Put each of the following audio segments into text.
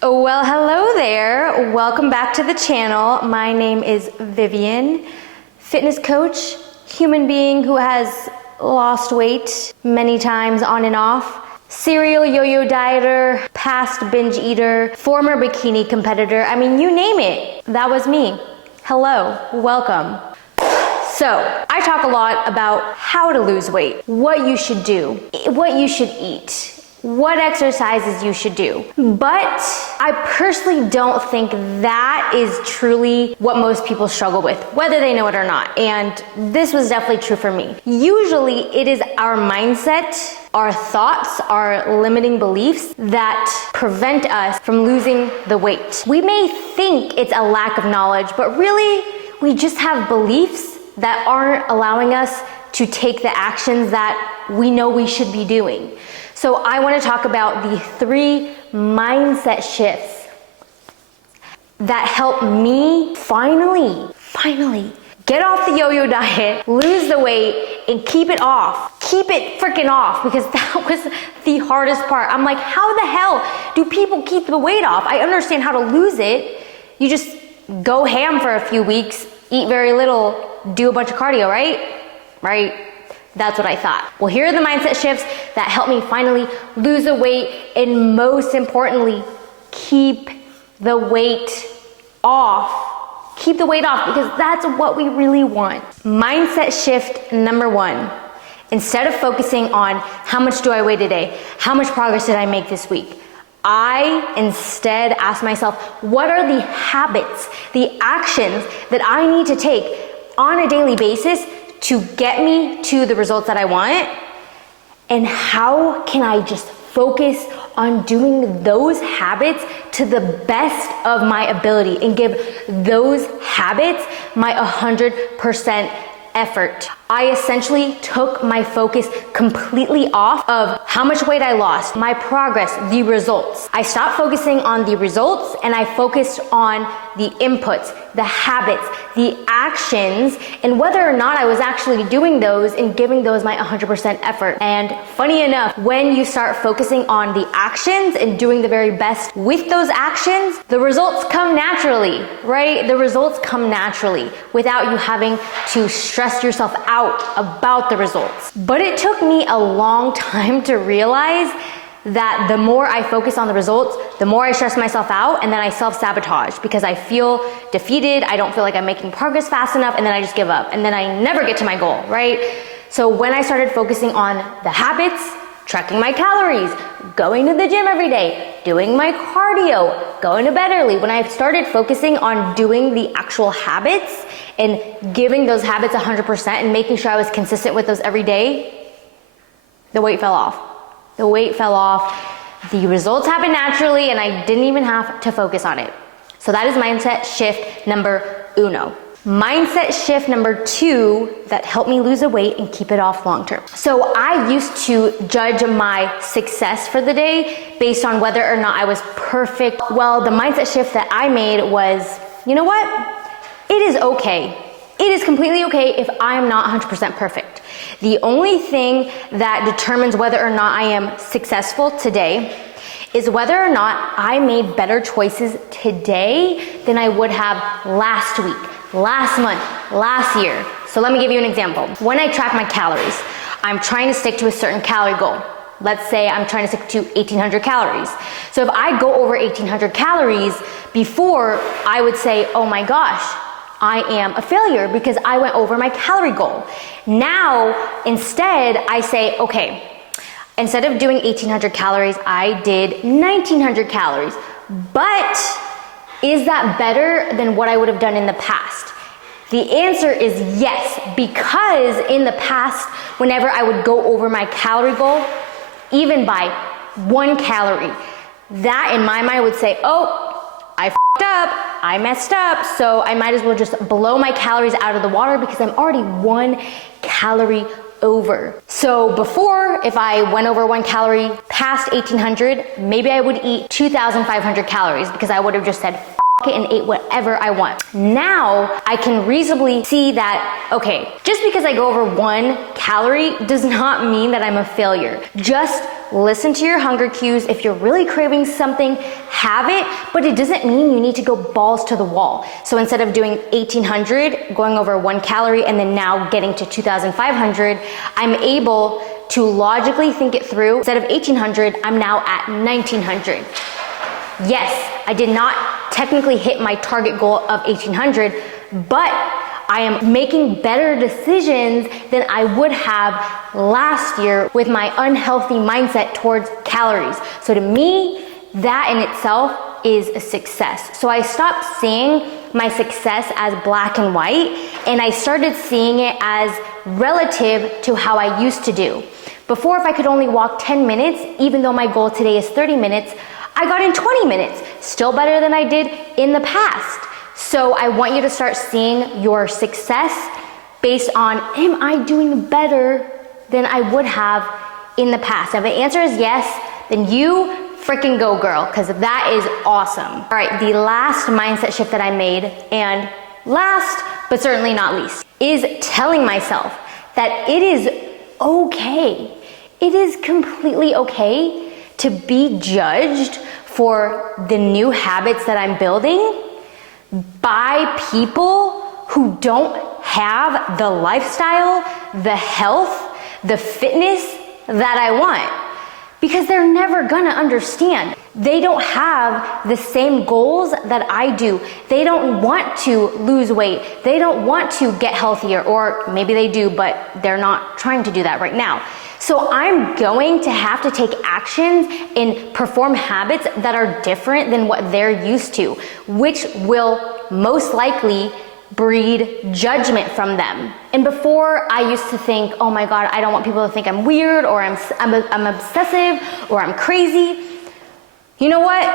Well, hello there. Welcome back to the channel. My name is Vivian, fitness coach, human being who has lost weight many times on and off, serial yo-yo dieter, past binge eater, former bikini competitor. I mean, you name it. That was me. Hello, welcome. So, I talk a lot about how to lose weight, what you should do, what you should eat, what exercises you should do. But I personally don't think that is truly what most people struggle with, whether they know it or not. And this was definitely true for me. Usually it is our mindset, our thoughts, our limiting beliefs that prevent us from losing the weight. We may think it's a lack of knowledge, but really we just have beliefs that aren't allowing us to take the actions that we know we should be doing. So I want to talk about the 3 mindset shifts that help me finally get off the yo-yo diet, lose the weight, and keep it off. Keep it freaking off, because that was the hardest part. I'm like, how the hell do people keep the weight off? I understand how to lose it. You just go ham for a few weeks, eat very little, do a bunch of cardio, right? That's what I thought. Well, here are the mindset shifts that help me finally lose the weight, and most importantly, keep the weight off. Keep the weight off, because that's what we really want. Mindset shift number 1. Instead of focusing on how much do I weigh today, how much progress did I make this week, I instead ask myself, what are the habits, the actions that I need to take on a daily basis to get me to the results that I want? And how can I just focus on doing those habits to the best of my ability and give those habits my 100% effort? I essentially took my focus completely off of how much weight I lost, my progress, the results. I stopped focusing on the results and I focused on the inputs, the habits, the actions, and whether or not I was actually doing those and giving those my 100% effort. And funny enough, when you start focusing on the actions and doing the very best with those actions, the results come naturally, right? The results come naturally without you having to stress yourself out about the results. But it took me a long time to realize that the more I focus on the results, the more I stress myself out, and then I self-sabotage because I feel defeated, I don't feel like I'm making progress fast enough, and then I just give up, and then I never get to my goal, right? So when I started focusing on the habits, tracking my calories, going to the gym every day, doing my cardio, going to bed early, when I started focusing on doing the actual habits and giving those habits 100% and making sure I was consistent with those every day, the weight fell off. The weight fell off. The results happened naturally, and I didn't even have to focus on it. So that is mindset shift number 1. Mindset shift number 2 that helped me lose the weight and keep it off long term. So I used to judge my success for the day based on whether or not I was perfect. Well, the mindset shift that I made was, you know what? It is okay. It is completely okay if I am not 100% perfect. The only thing that determines whether or not I am successful today is whether or not I made better choices today than I would have last week, last month, last year. So let me give you an example. When I track my calories, I'm trying to stick to a certain calorie goal. Let's say I'm trying to stick to 1,800 calories. So if I go over 1,800 calories, before I would say, oh my gosh, I am a failure because I went over my calorie goal. Now, instead, I say, okay, instead of doing 1,800 calories, I did 1,900 calories. But is that better than what I would have done in the past? The answer is yes, because in the past, whenever I would go over my calorie goal, even by 1 calorie, that in my mind would say, oh, I f***ed up, I messed up, so I might as well just blow my calories out of the water because I'm already 1 calorie over. So before, if I went over 1 calorie past 1,800, maybe I would eat 2,500 calories because I would have just said, F it and ate whatever I want. Now I can reasonably see that, okay, just because I go over 1 calorie does not mean that I'm a failure. Just listen to your hunger cues. If you're really craving something, have it, but it doesn't mean you need to go balls to the wall. So instead of doing 1800, going over 1 calorie, and then now getting to 2500, I'm able to logically think it through. Instead of 1800, I'm now at 1900. Yes, I did not technically hit my target goal of 1800, but I am making better decisions than I would have last year with my unhealthy mindset towards calories. So to me, that in itself is a success. So I stopped seeing my success as black and white, and I started seeing it as relative to how I used to do. Before, if I could only walk 10 minutes, even though my goal today is 30 minutes, I got in 20 minutes, still better than I did in the past. So I want you to start seeing your success based on, am I doing better than I would have in the past? If the answer is yes, then you freaking go, girl, because that is awesome. All right, the last mindset shift that I made, and last but certainly not least, is telling myself that it is okay. It is completely okay to be judged for the new habits that I'm building by people who don't have the lifestyle, the health, the fitness that I want. Because they're never gonna understand. They don't have the same goals that I do. They don't want to lose weight. They don't want to get healthier, or maybe they do, but they're not trying to do that right now. So I'm going to have to take actions and perform habits that are different than what they're used to, which will most likely breed judgment from them. And before, I used to think, oh my God, I don't want people to think I'm weird, or I'm obsessive, or I'm crazy. You know what?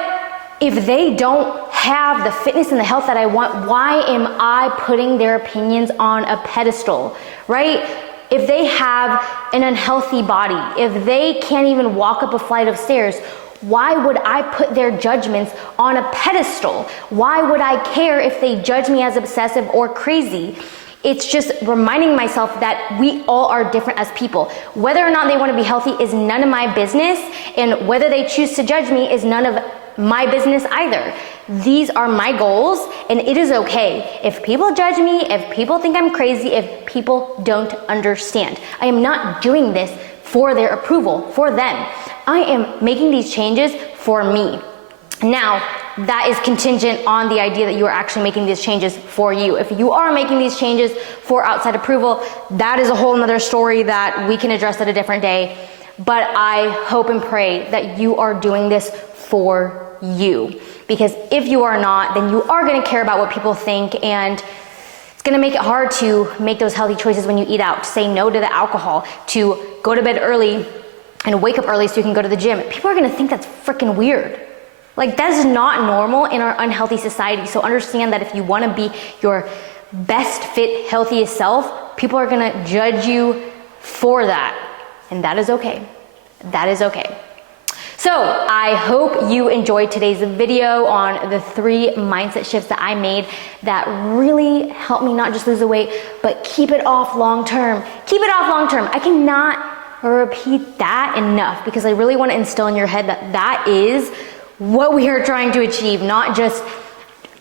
If they don't have the fitness and the health that I want, why am I putting their opinions on a pedestal, right? If they have an unhealthy body, if they can't even walk up a flight of stairs, why would I put their judgments on a pedestal? Why would I care if they judge me as obsessive or crazy? It's just reminding myself that we all are different as people. Whether or not they want to be healthy is none of my business, and whether they choose to judge me is none of my business either. These are my goals, and it is okay if people judge me, if people think I'm crazy, if people don't understand. I am not doing this for their approval, for them. I am making these changes for me. Now, that is contingent on the idea that you are actually making these changes for you. If you are making these changes for outside approval, that is a whole nother story that we can address at a different day. But I hope and pray that you are doing this for you. Because if you are not, then you are going to care about what people think, and it's going to make it hard to make those healthy choices when you eat out, to say no to the alcohol, to go to bed early and wake up early so you can go to the gym. People are going to think that's freaking weird. Like, that is not normal in our unhealthy society. So understand that if you want to be your best fit, healthiest self, people are going to judge you for that. And that is okay. That is okay. So I hope you enjoyed today's video on the 3 mindset shifts that I made that really helped me not just lose the weight, but keep it off long term. Keep it off long term. I cannot repeat that enough, because I really want to instill in your head that that is what we are trying to achieve, not just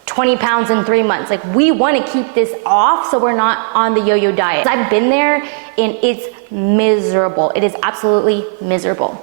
20 pounds in 3 months. Like, we want to keep this off so we're not on the yo-yo diet. I've been there and it's miserable. It is absolutely miserable.